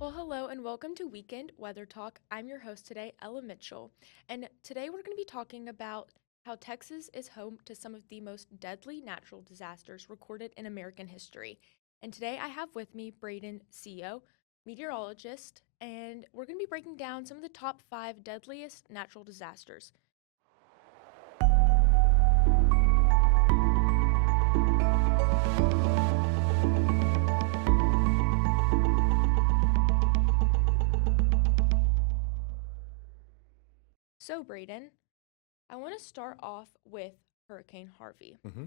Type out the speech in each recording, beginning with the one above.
Well, hello and welcome to Weekend Weather Talk. I'm your host today, Ella Mitchell, and today we're going to be talking about how Texas is home to some of the most deadly natural disasters recorded in American history. And today I have with me Brayden Siau, meteorologist, and we're going to be breaking down some of the top 5 deadliest natural disasters. So, Brayden, I want to start off with Hurricane Harvey. hmm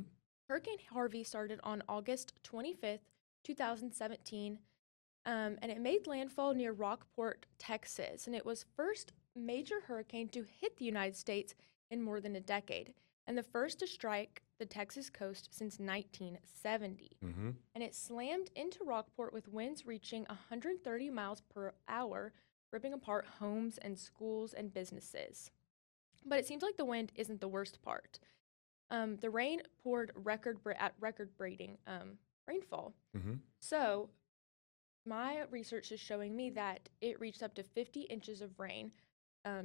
Hurricane Harvey started on August 25th, 2017, and it made landfall near Rockport, Texas. And it was first major hurricane to hit the United States in more than a decade, and the first to strike the Texas coast since 1970. hmm And it slammed into Rockport with winds reaching 130 miles per hour, ripping apart homes and schools and businesses. But it seems like the wind isn't the worst part. The rain poured at record-breaking rainfall. hmm So my research is showing me that it reached up to 50 inches of rain,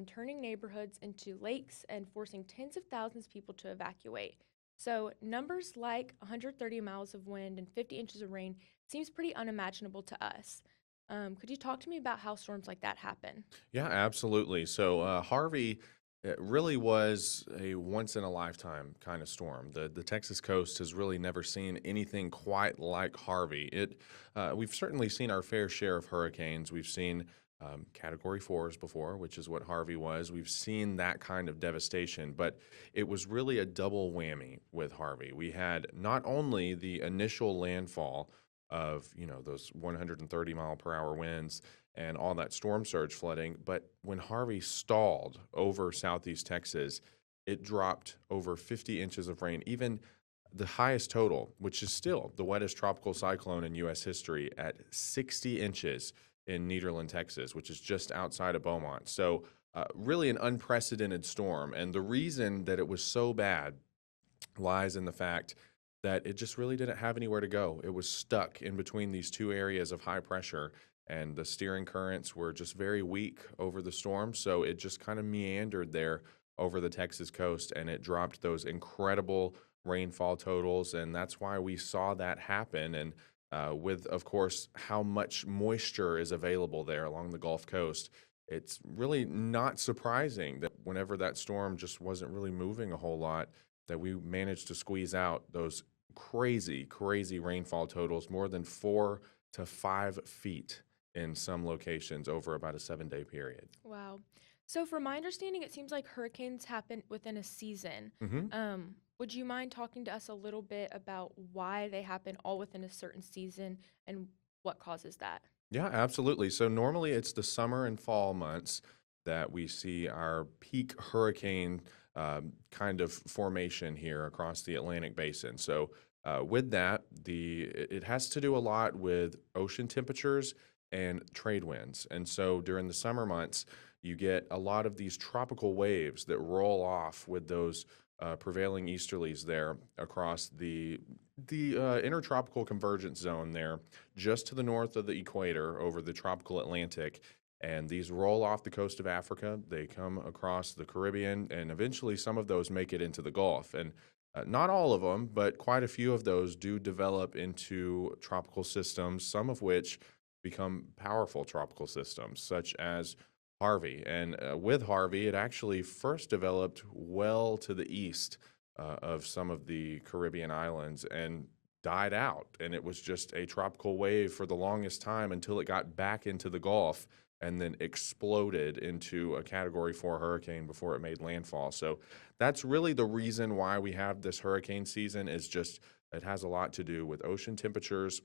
turning neighborhoods into lakes and forcing tens of thousands of people to evacuate. So numbers like 130 miles of wind and 50 inches of rain seems pretty unimaginable to us. Could you talk to me about how storms like that happen? Yeah, absolutely. Harvey, it really was a once in a lifetime kind of storm. The Texas coast has really never seen anything quite like Harvey. We've certainly seen our fair share of hurricanes. We've seen Category 4s before, which is what Harvey was. We've seen that kind of devastation, but it was really a double whammy with Harvey. We had not only the initial landfall of those 130 mile per hour winds and all that storm surge flooding. But when Harvey stalled over southeast Texas, it dropped over 50 inches of rain, even the highest total, which is still the wettest tropical cyclone in U.S. history, at 60 inches in Nederland, Texas, which is just outside of Beaumont. Really an unprecedented storm. And the reason that it was so bad lies in the fact that it just really didn't have anywhere to go. It was stuck in between these two areas of high pressure, and the steering currents were just very weak over the storm. So it just kind of meandered there over the Texas coast, and it dropped those incredible rainfall totals. And that's why we saw that happen. And with, of course, how much moisture is available there along the Gulf Coast, it's really not surprising that whenever that storm just wasn't really moving a whole lot, that we managed to squeeze out those crazy, crazy rainfall totals, more than 4 to 5 feet in some locations over about a 7 day period. Wow. So, from my understanding, it seems like hurricanes happen within a season. hmm Would you mind talking to us a little bit about why they happen all within a certain season and what causes that? Yeah, absolutely. So normally it's the summer and fall months that we see our peak hurricane kind of formation here across the Atlantic basin. With that, it has to do a lot with ocean temperatures and trade winds. And so during the summer months, you get a lot of these tropical waves that roll off with those prevailing easterlies there across the intertropical convergence zone there, just to the north of the equator over the tropical Atlantic. And these roll off the coast of Africa. They come across the Caribbean, and eventually some of those make it into the Gulf. And not all of them, but quite a few of those do develop into tropical systems, some of which become powerful tropical systems, such as Harvey. And with Harvey, it actually first developed well to the east of some of the Caribbean islands and died out. And it was just a tropical wave for the longest time until it got back into the Gulf and then exploded into a Category 4 hurricane before it made landfall. So that's really the reason why we have this hurricane season, is just it has a lot to do with ocean temperatures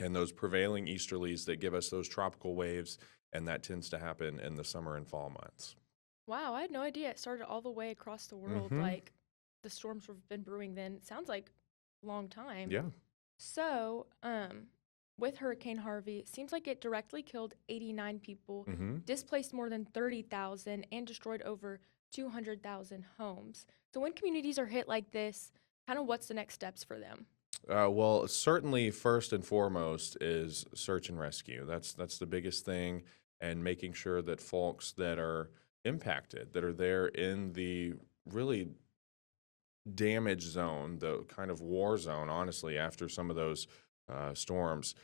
and those prevailing easterlies that give us those tropical waves, and that tends to happen in the summer and fall months. Wow, I had no idea it started all the way across the world. hmm Like the storms have been brewing then. Sounds like a long time. Yeah. So, with Hurricane Harvey, it seems like it directly killed 89 people, hmm displaced more than 30,000, and destroyed over 200,000 homes. So, when communities are hit like this, kind of what's the next steps for them? Well, certainly first and foremost is search and rescue. That's the biggest thing, and making sure that folks that are impacted, that are there in the really damage zone, the kind of war zone, honestly, after some of those storms,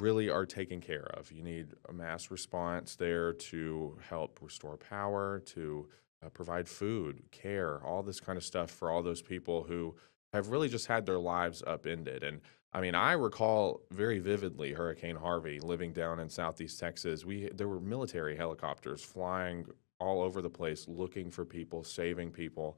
really are taken care of. You need a mass response there to help restore power, to provide food, care, all this kind of stuff for all those people who have really just had their lives upended. And I mean, I recall very vividly Hurricane Harvey living down in southeast Texas. There were military helicopters flying all over the place looking for people, saving people,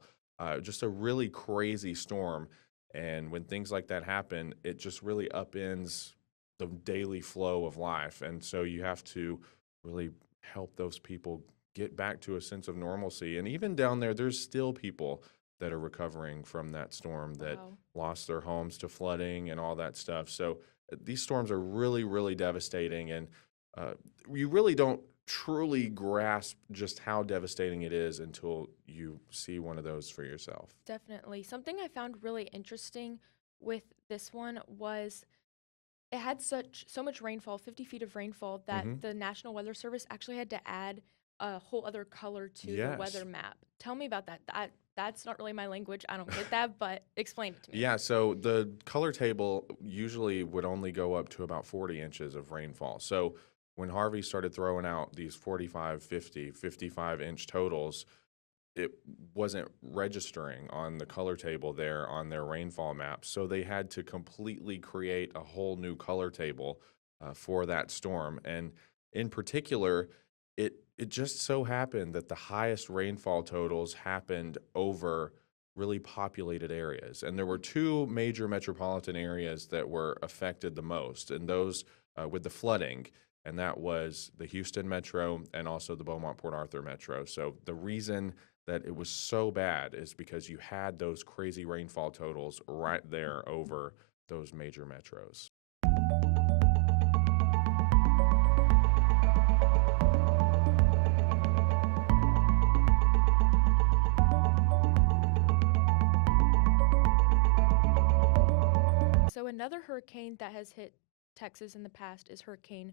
just a really crazy storm. And when things like that happen, it just really upends the daily flow of life. And so you have to really help those people get back to a sense of normalcy. And even down there, there's still people that are recovering from that storm that Wow. lost their homes to flooding and all that stuff. So these storms are really, really devastating. And uh, you really don't truly grasp just how devastating it is until you see one of those for yourself. Definitely. Something I found really interesting with this one was it had so much rainfall, 50 feet of rainfall, that Hmm. the National Weather Service actually had to add a whole other color to the weather Yes. map. Tell me about that. That's not really my language. I don't get that, but explain it to me. Yeah, so the color table usually would only go up to about 40 inches of rainfall. So when Harvey started throwing out these 45, 50, 55-inch totals, it wasn't registering on the color table there on their rainfall map. So they had to completely create a whole new color table for that storm. And in particular, it just so happened that the highest rainfall totals happened over really populated areas. And there were two major metropolitan areas that were affected the most, and those with the flooding. And that was the Houston metro and also the Beaumont Port Arthur metro. So the reason that it was so bad is because you had those crazy rainfall totals right there over those major metros. So another hurricane that has hit Texas in the past is Hurricane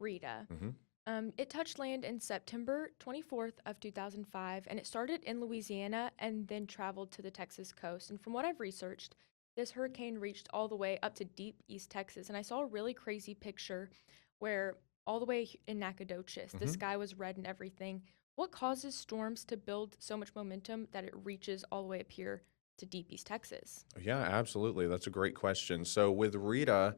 Rita. Hmm. It touched land in September 24th of 2005, and it started in Louisiana and then traveled to the Texas coast. And from what I've researched, this hurricane reached all the way up to deep East Texas. And I saw a really crazy picture where all the way in Nacogdoches, the Hmm. sky was red and everything. What causes storms to build so much momentum that it reaches all the way up here to deep East Texas? Yeah, absolutely. That's a great question. So with Rita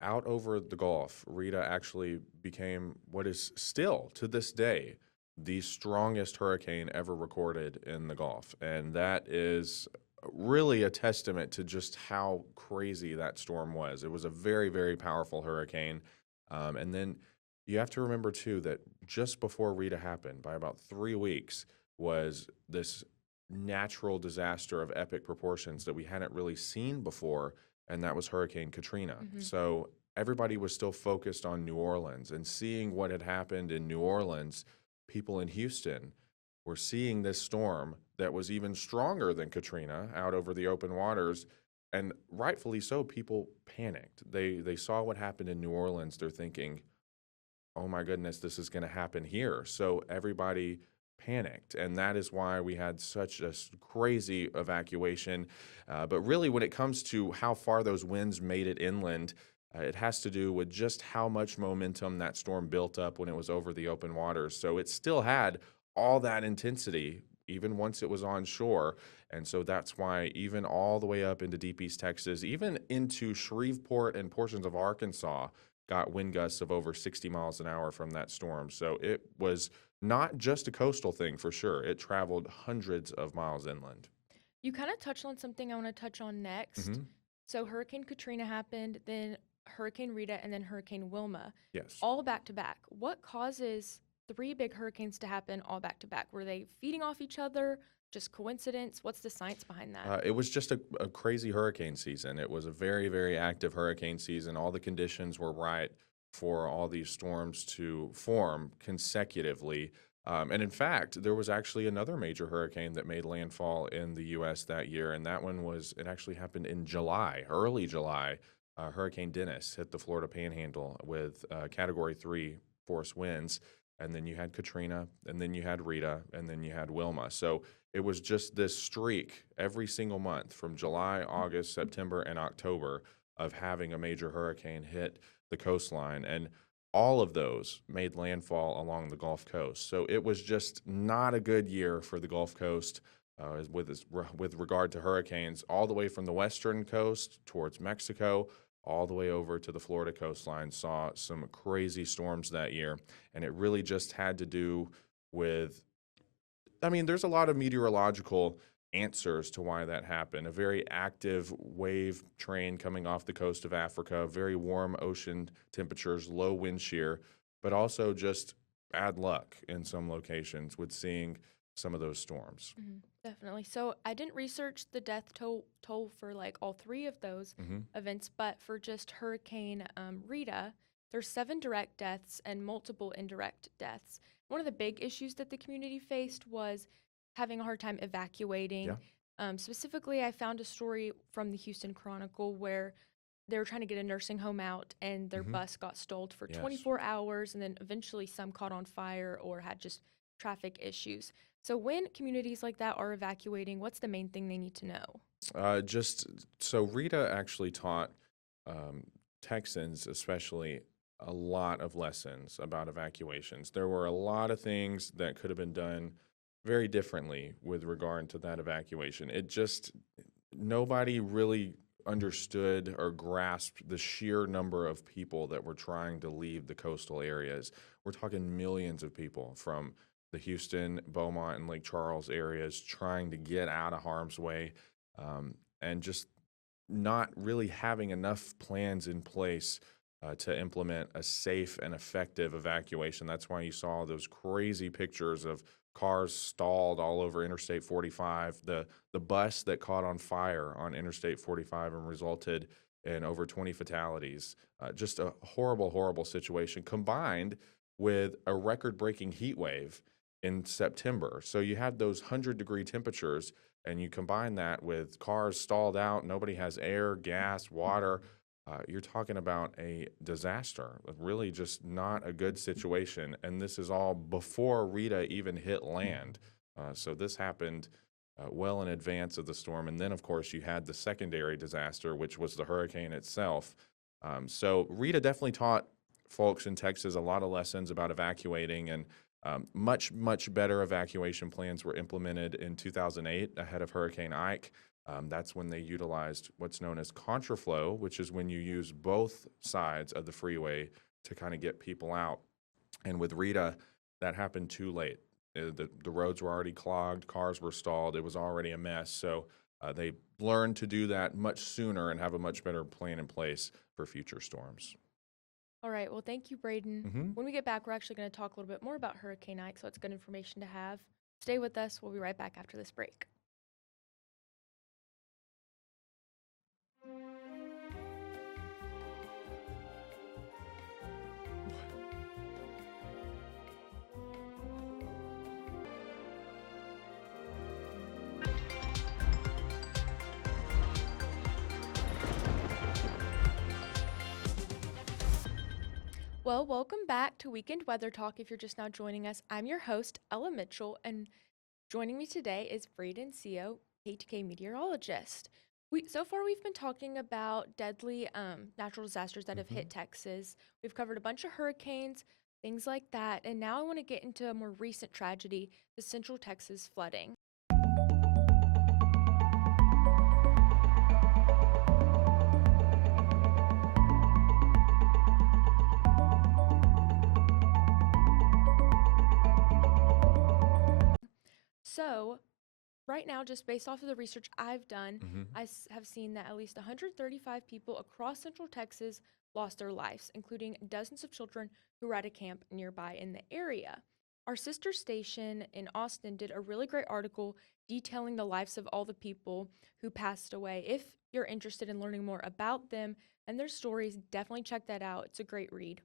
out over the Gulf, Rita actually became what is still to this day the strongest hurricane ever recorded in the Gulf. And that is really a testament to just how crazy that storm was. It was a very, very powerful hurricane. And then you have to remember, too, that just before Rita happened, by about 3 weeks, was this natural disaster of epic proportions that we hadn't really seen before, and that was Hurricane Katrina. Hmm. So everybody was still focused on New Orleans and seeing what had happened in New Orleans. People in Houston were seeing this storm that was even stronger than Katrina out over the open waters. And rightfully so, people panicked. They saw what happened in New Orleans. They're thinking, oh my goodness, this is going to happen here. So everybody panicked. And that is why we had such a crazy evacuation. But really, when it comes to how far those winds made it inland, it has to do with just how much momentum that storm built up when it was over the open waters. So it still had all that intensity, even once it was on shore. And so that's why, even all the way up into deep East Texas, even into Shreveport and portions of Arkansas, got wind gusts of over 60 miles an hour from that storm. So it was not just a coastal thing for sure. It traveled hundreds of miles inland. You kind of touched on something I want to touch on next. Hmm. So Hurricane Katrina happened, then Hurricane Rita, and then Hurricane Wilma, Yes. all back to back. What causes three big hurricanes to happen all back to back? Were they feeding off each other? Just coincidence? What's the science behind that? It was just a crazy hurricane season. It was a very, very active hurricane season. All the conditions were right for all these storms to form consecutively. And in fact, there was actually another major hurricane that made landfall in the U.S. that year, and it actually happened in July, early July. Hurricane Dennis hit the Florida Panhandle with Category 3 force winds, and then you had Katrina, and then you had Rita, and then you had Wilma. So it was just this streak every single month from July, August, September, and October of having a major hurricane hit the coastline. And all of those made landfall along the Gulf Coast. So it was just not a good year for the Gulf Coast with regard to hurricanes, all the way from the western coast towards Mexico, all the way over to the Florida coastline. Saw some crazy storms that year, and it really just had to do with, I mean, there's a lot of meteorological answers to why that happened. A very active wave train coming off the coast of Africa, very warm ocean temperatures, low wind shear, but also just bad luck in some locations with seeing some of those storms. Definitely. So I didn't research the death toll for like all three of those events, but for just Hurricane Rita, there's 7 direct deaths and multiple indirect deaths. One of the big issues that the community faced was having a hard time evacuating. Yeah. Specifically, I found a story from the Houston Chronicle where they were trying to get a nursing home out and their bus got stalled for Yes. 24 hours, and then eventually some caught on fire or had just traffic issues. So when communities like that are evacuating, what's the main thing they need to know? Just so Rita actually taught Texans, especially, a lot of lessons about evacuations. There were a lot of things that could have been done very differently with regard to that evacuation. Nobody really understood or grasped the sheer number of people that were trying to leave the coastal areas. We're talking millions of people from the Houston, Beaumont, and Lake Charles areas trying to get out of harm's way, and just not really having enough plans in place to implement a safe and effective evacuation. That's why you saw those crazy pictures of cars stalled all over Interstate 45, the bus that caught on fire on Interstate 45 and resulted in over 20 fatalities. Just a horrible, horrible situation combined with a record-breaking heat wave in September. So you had those 100-degree temperatures, and you combine that with cars stalled out, nobody has air, gas, water. You're talking about a disaster, really just not a good situation. And this is all before Rita even hit land. So this happened well in advance of the storm. And then, of course, you had the secondary disaster, which was the hurricane itself. So Rita definitely taught folks in Texas a lot of lessons about evacuating, and much, much better evacuation plans were implemented in 2008 ahead of Hurricane Ike. That's when they utilized what's known as contraflow, which is when you use both sides of the freeway to kind of get people out. And with Rita, that happened too late. The roads were already clogged, cars were stalled, it was already a mess. So they learned to do that much sooner and have a much better plan in place for future storms. All right. Well, thank you, Brayden. Mhm. When we get back, we're actually going to talk a little bit more about Hurricane Ike, so it's good information to have. Stay with us. We'll be right back after this break. Well, welcome back to Weekend Weather Talk. If you're just now joining us, I'm your host, Ella Mitchell, and joining me today is Brayden Siau, KETK meteorologist. So far, we've been talking about deadly natural disasters that have hit Texas. We've covered a bunch of hurricanes, things like that, and now I want to get into a more recent tragedy, the Central Texas flooding. So, right now, just based off of the research I've done, have seen that at least 135 people across Central Texas lost their lives, including dozens of children who were at a camp nearby in the area. Our sister station in Austin did a really great article detailing the lives of all the people who passed away. If you're interested in learning more about them and their stories, definitely check that out. It's a great read.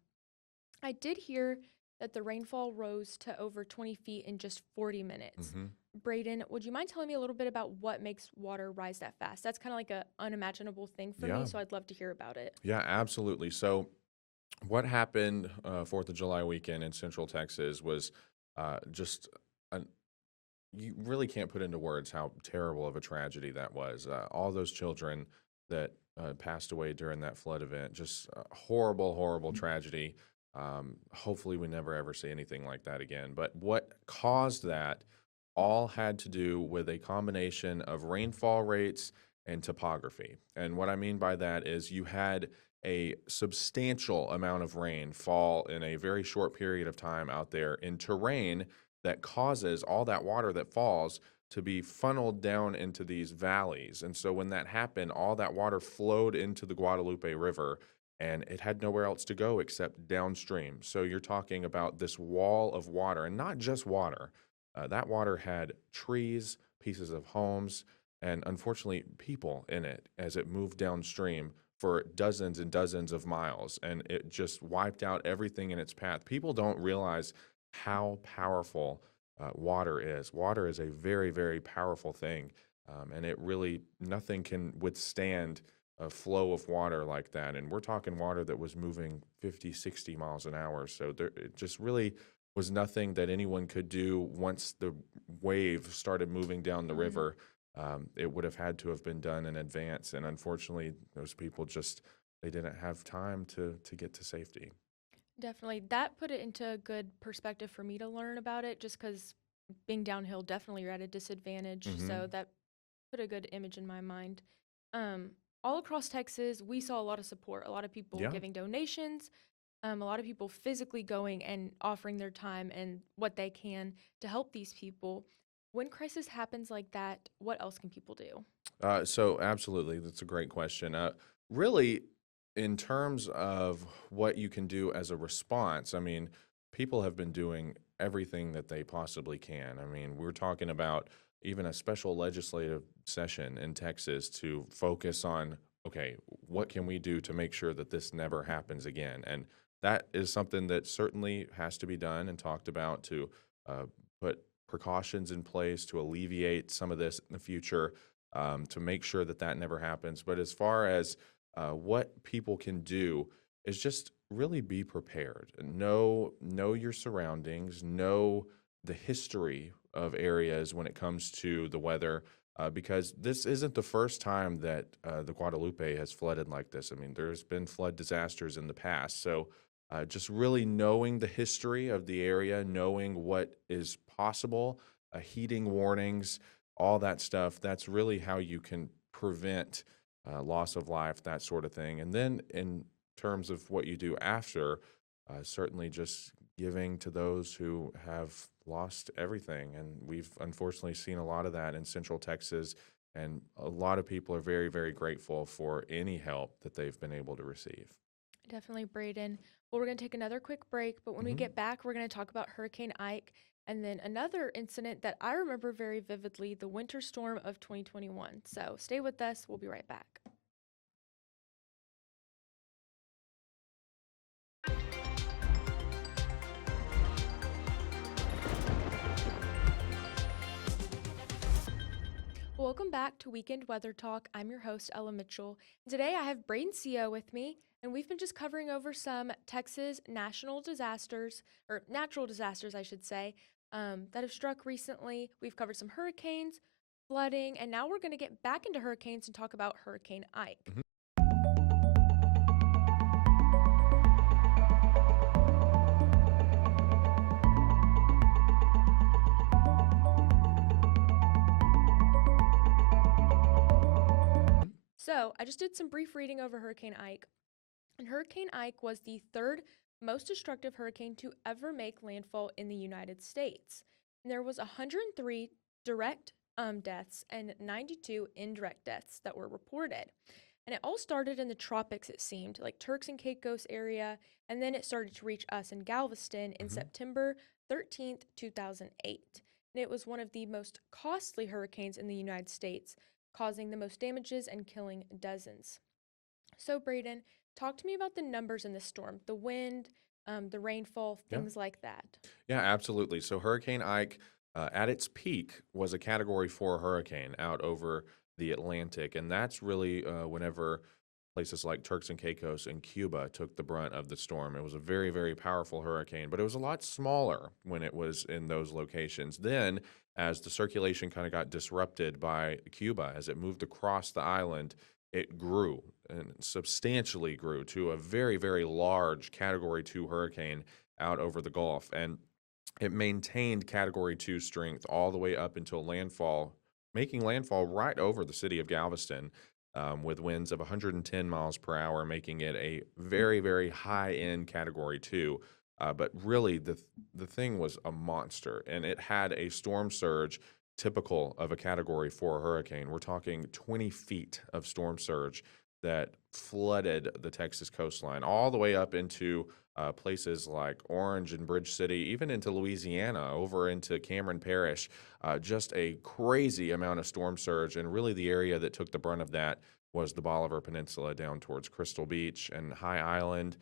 I did hear that the rainfall rose to over 20 feet in just 40 minutes. Hmm. Brayden, would you mind telling me a little bit about what makes water rise that fast? That's kind of like a unimaginable thing for me, Yeah, so I'd love to hear about it. yeah, absolutely. So, what happened 4th of July weekend in Central Texas was just an you really can't put into words how terrible of a tragedy that was. All those children that passed away during that flood event, just horrible, horrible tragedy. Hopefully, we never ever see anything like that again. But what caused that all had to do with a combination of rainfall rates and topography. And what I mean by that is you had a substantial amount of rain fall in a very short period of time out there in terrain that causes all that water that falls to be funneled down into these valleys. And so when that happened, all that water flowed into the Guadalupe River and it had nowhere else to go except downstream. So you're talking about this wall of water, and not just water. That water had trees, pieces of homes, and unfortunately people in it as it moved downstream for dozens and dozens of miles. And it just wiped out everything in its path. People don't realize how powerful water is. Water is a very, very powerful thing. And it really, nothing can withstand a flow of water like that. And we're talking water that was moving 50, 60 miles an hour. So there, it just really was nothing that anyone could do once the wave started moving down the Mm, river. It would have had to have been done in advance. And unfortunately, those people just, they didn't have time to get to safety. definitely. That put it into a good perspective for me to learn about it, just because being downhill, definitely you're at a disadvantage. Hmm. So that put a good image in my mind. Um, all across Texas, we saw a lot of support, a lot of people Yeah. giving donations, a lot of people physically going and offering their time and what they can to help these people. When crisis happens like that, what else can people do? So absolutely, that's a great question. Really, in terms of what you can do as a response, I mean, people have been doing everything that they possibly can. I mean, we're talking about even a special legislative session in Texas to focus on, okay, what can we do to make sure that this never happens again? And that is something that certainly has to be done and talked about to uh, put precautions in place to alleviate some of this in the future, to make sure that that never happens. But as far as what people can do is just really be prepared. Know your surroundings. Know the history of areas when it comes to the weather. Because this isn't the first time that the Guadalupe has flooded like this. I mean, there's been flood disasters in the past. So just really knowing the history of the area, knowing what is possible, heeding warnings, all that stuff. That's really how you can prevent loss of life, that sort of thing. And then in terms of what you do after, certainly just giving to those who have lost everything. And we've unfortunately seen a lot of that in Central Texas. And a lot of people are very, very grateful for any help that they've been able to receive. Definitely, Braden. Well, we're going to take another quick break, but when we Hmm. get back, we're going to talk about Hurricane Ike and then another incident that I remember very vividly, the winter storm of 2021. So stay with us. We'll be right back. Welcome back to Weekend Weather Talk. I'm your host, Ella Mitchell. Today I have Brayden Siau with me, and we've been just covering over some Texas national disasters, or natural disasters, I should say, that have struck recently. We've covered some hurricanes, flooding, and now we're going to get back into hurricanes and talk about Hurricane Ike. Hmm. So I just did some brief reading over Hurricane Ike, and Hurricane Ike was the third most destructive hurricane to ever make landfall in the United States. And there was 103 direct deaths and 92 indirect deaths that were reported. And it all started in the tropics, it seemed, like Turks and Caicos area, and then it started to reach us in Galveston in Hmm. September 13th, 2008. And it was one of the most costly hurricanes in the United States, causing the most damages and killing dozens. So, Brayden, talk to me about the numbers in this storm, the wind, the rainfall, Yeah. things like that. Yeah, absolutely. So Hurricane Ike, at its peak, was a Category 4 hurricane out over the Atlantic, and that's really whenever places like Turks and Caicos and Cuba took the brunt of the storm. It was a very, very powerful hurricane, but it was a lot smaller when it was in those locations. Then, as the circulation kind of got disrupted by Cuba, as it moved across the island, it grew and substantially grew to a very, very large Category 2 hurricane out over the Gulf. And it maintained Category 2 strength all the way up until landfall, making landfall right over the city of Galveston, with winds of 110 miles per hour, making it a very, very high-end Category 2. But really, the thing was a monster, and it had a storm surge typical of a Category 4 hurricane. We're talking 20 feet of storm surge that flooded the Texas coastline all the way up into places like Orange and Bridge City, even into Louisiana, over into Cameron Parish. Just a crazy amount of storm surge. And really, the area that took the brunt of that was the Bolivar Peninsula down towards Crystal Beach and High Island,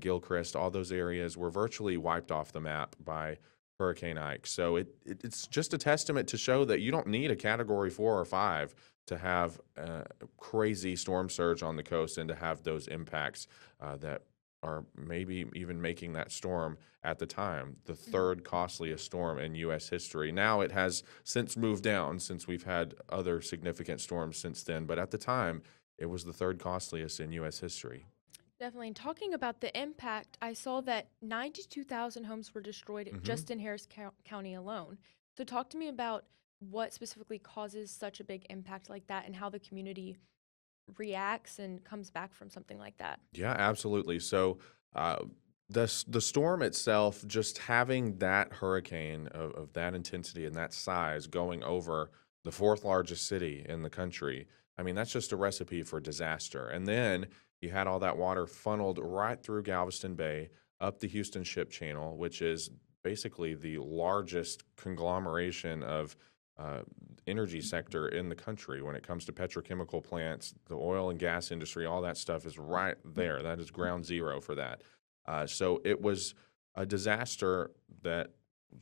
Gilchrist. All those areas were virtually wiped off the map by Hurricane Ike. So it's just a testament to show that you don't need a Category 4 or 5 to have crazy storm surge on the coast and to have those impacts that are maybe even making that storm at the time the third costliest storm in U.S. history. Now it has since moved down since we've had other significant storms since then, but at the time it was the third costliest in U.S. history. Definitely. And talking about the impact, I saw that 92,000 homes were destroyed Hmm. just in Harris County alone. So, talk to me about what specifically causes such a big impact like that and how the community reacts and comes back from something like that. Yeah, absolutely. So uh, the storm itself, just having that hurricane of that intensity and that size going over the fourth largest city in the country, I mean, that's just a recipe for disaster. And then you had all that water funneled right through Galveston Bay up the Houston Ship Channel, which is basically the largest conglomeration of uh, energy sector in the country when it comes to petrochemical plants, the oil and gas industry, all that stuff is right there. That is ground zero for that. So it was a disaster that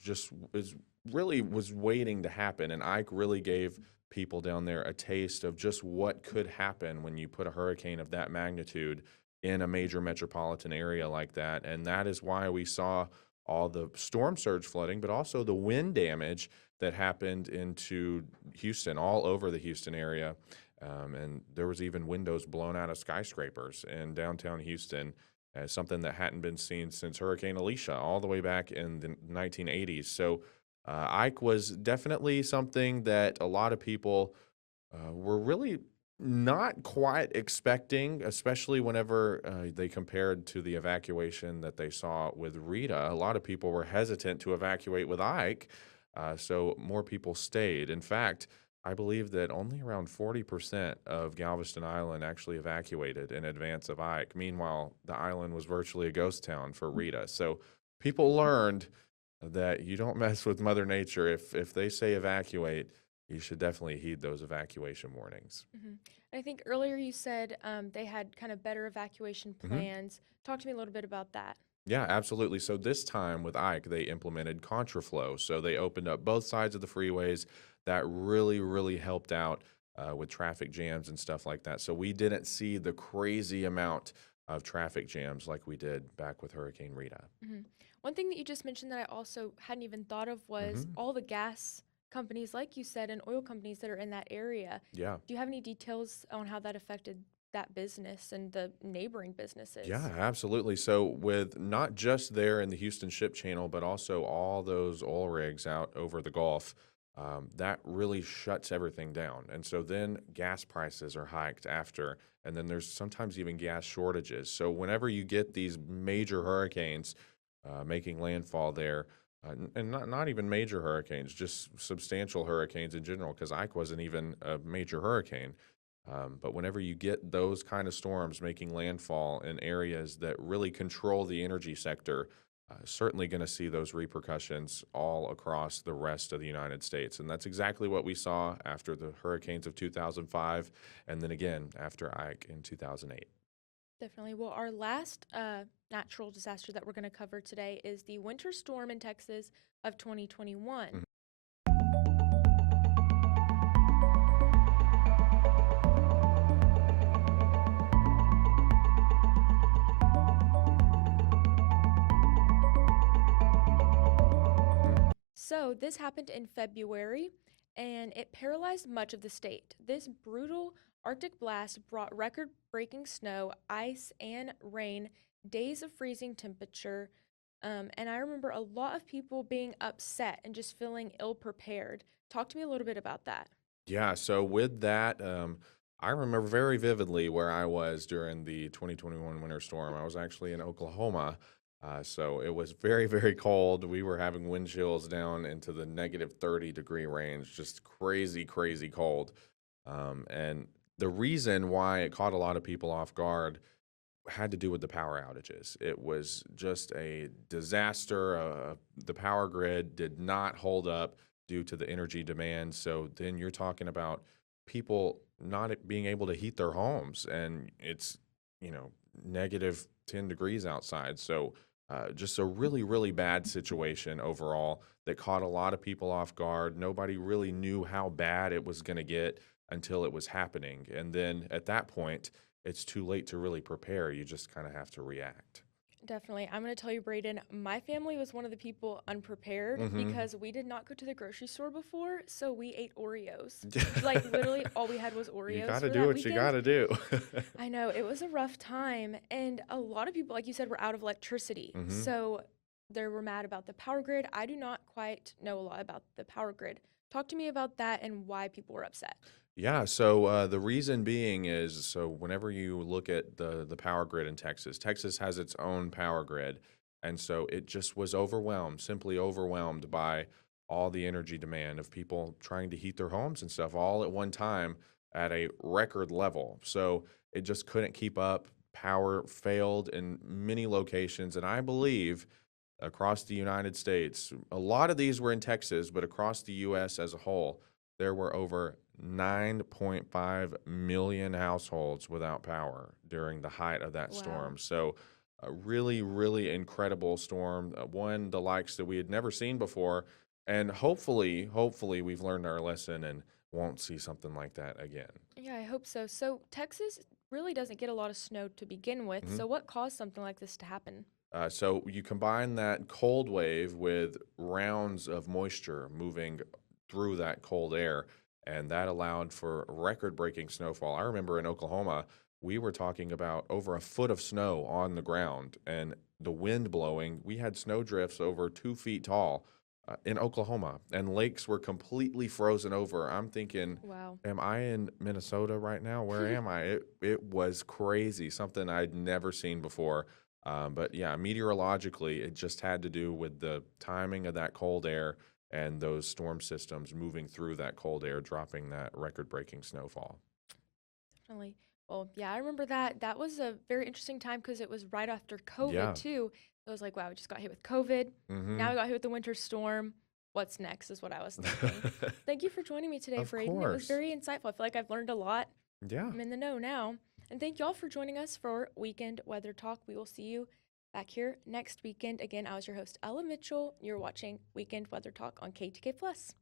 just is really was waiting to happen. And Ike really gave people down there a taste of just what could happen when you put a hurricane of that magnitude in a major metropolitan area like that. And that is why we saw all the storm surge flooding, but also the wind damage that happened into Houston, all over the Houston area. And there was even windows blown out of skyscrapers in downtown Houston, as something that hadn't been seen since Hurricane Alicia, all the way back in the 1980s. So Ike was definitely something that a lot of people were really not quite expecting, especially whenever they compared to the evacuation that they saw with Rita. A lot of people were hesitant to evacuate with Ike, so more people stayed. In fact, I believe that only around 40% of Galveston Island actually evacuated in advance of Ike. Meanwhile, the island was virtually a ghost town for Rita. So people learned that you don't mess with Mother Nature. If they say evacuate, you should definitely heed those evacuation warnings. hmm I think earlier you said they had kind of better evacuation Hmm. plans. Talk to me a little bit about that. Yeah, absolutely. So this time with Ike, they implemented contraflow. So they opened up both sides of the freeways. That really, really helped out with traffic jams and stuff like that. So we didn't see the crazy amount of traffic jams like we did back with Hurricane Rita. hmm One thing that you just mentioned that I also hadn't even thought of was Hmm. all the gas companies, like you said, and oil companies that are in that area. Yeah. Do you have any details on how that affected that business and the neighboring Yeah, businesses? absolutely. So, with not just there in the Houston Ship Channel, but also all those oil rigs out over the Gulf, that really shuts everything down. And so then gas prices are hiked after, and then there's sometimes even gas shortages. So, whenever you get these major hurricanes making landfall there, and not even major hurricanes, just substantial hurricanes in general, because Ike wasn't even a major hurricane. But whenever you get those kind of storms making landfall in areas that really control the energy sector, certainly going to see those repercussions all across the rest of the United States. And that's exactly what we saw after the hurricanes of 2005 and then again after Ike in 2008. Definitely. Well, our last natural disaster that we're going to cover today is the winter storm in Texas of 2021. Mhm. So, this happened in February and it paralyzed much of the state. This brutal Arctic blast brought record breaking snow, ice, and rain, days of freezing temperature. And I remember a lot of people being upset and just feeling ill prepared. Talk to me a little bit about that. Yeah, so with that, I remember very vividly where I was during the 2021 winter storm. I was actually in Oklahoma. So it was very, very cold. We were having wind chills down into the negative 30-degree range, just crazy, crazy cold. And the reason why it caught a lot of people off guard had to do with the power outages. It was just a disaster. The power grid did not hold up due to the energy demand. So then you're talking about people not being able to heat their homes, and it's you know negative 10 degrees outside. So just a really, really bad situation overall that caught a lot of people off guard. Nobody really knew how bad it was going to get until it was happening, and then at that point it's too late to really prepare. You just kind of have to react. Definitely. I'm going to tell you, Brayden, my family was one of the people unprepared Mm-hmm. because we did not go to the grocery store before, so we ate Oreos. Like, literally, all we had was You Oreos got to for do that what you weekend. got to do. I know, it was a rough time, and a lot of people, like you said, were out of electricity. Mm-hmm. So they were mad about the power grid. I do not quite know a lot about the power grid. Talk to me about that and why people were upset. Yeah, so the reason being is so whenever you look at the power grid in Texas, Texas has its own power grid, and so it just was overwhelmed, simply overwhelmed by all the energy demand of people trying to heat their homes and stuff all at one time at a record level. So it just couldn't keep up. Power failed in many locations, and I believe across the United States, a lot of these were in Texas, but across the U.S. as a whole, there were over 9.5 million households without power during the height of that Wow. storm. So, a really, really incredible storm, one the likes that we had never seen before. And hopefully, we've learned our lesson and won't see something like that again. Yeah, I hope so. So Texas really doesn't get a lot of snow to begin with. Mhm. So what caused something like this to happen? So you combine that cold wave with rounds of moisture moving through that cold air, and that allowed for record-breaking snowfall. I remember in Oklahoma, we were talking about over a foot of snow on the ground, and the wind blowing. We had snow drifts over 2 feet tall in Oklahoma, and lakes were completely frozen over. I'm thinking, Wow. am I in Minnesota right now? Where am I? It was crazy, something I'd never seen before. But yeah, meteorologically, it just had to do with the timing of that cold air and those storm systems moving through that cold air, dropping that record breaking snowfall. Definitely. Well, yeah, I remember that. That was a very interesting time because it was right after COVID Yeah. too. It was like, wow, we just got hit with COVID. Mm-hmm. Now we got hit with the winter storm. What's next is what I was thinking. Thank you for joining me today, Of Braden. It was course. very insightful. I feel like I've learned a lot. Yeah. I'm in the know now. And thank y'all for joining us for Weekend Weather Talk. We will see you back here next weekend. Again, I was your host, Ella Mitchell. You're watching Weekend Weather Talk on KTK Plus.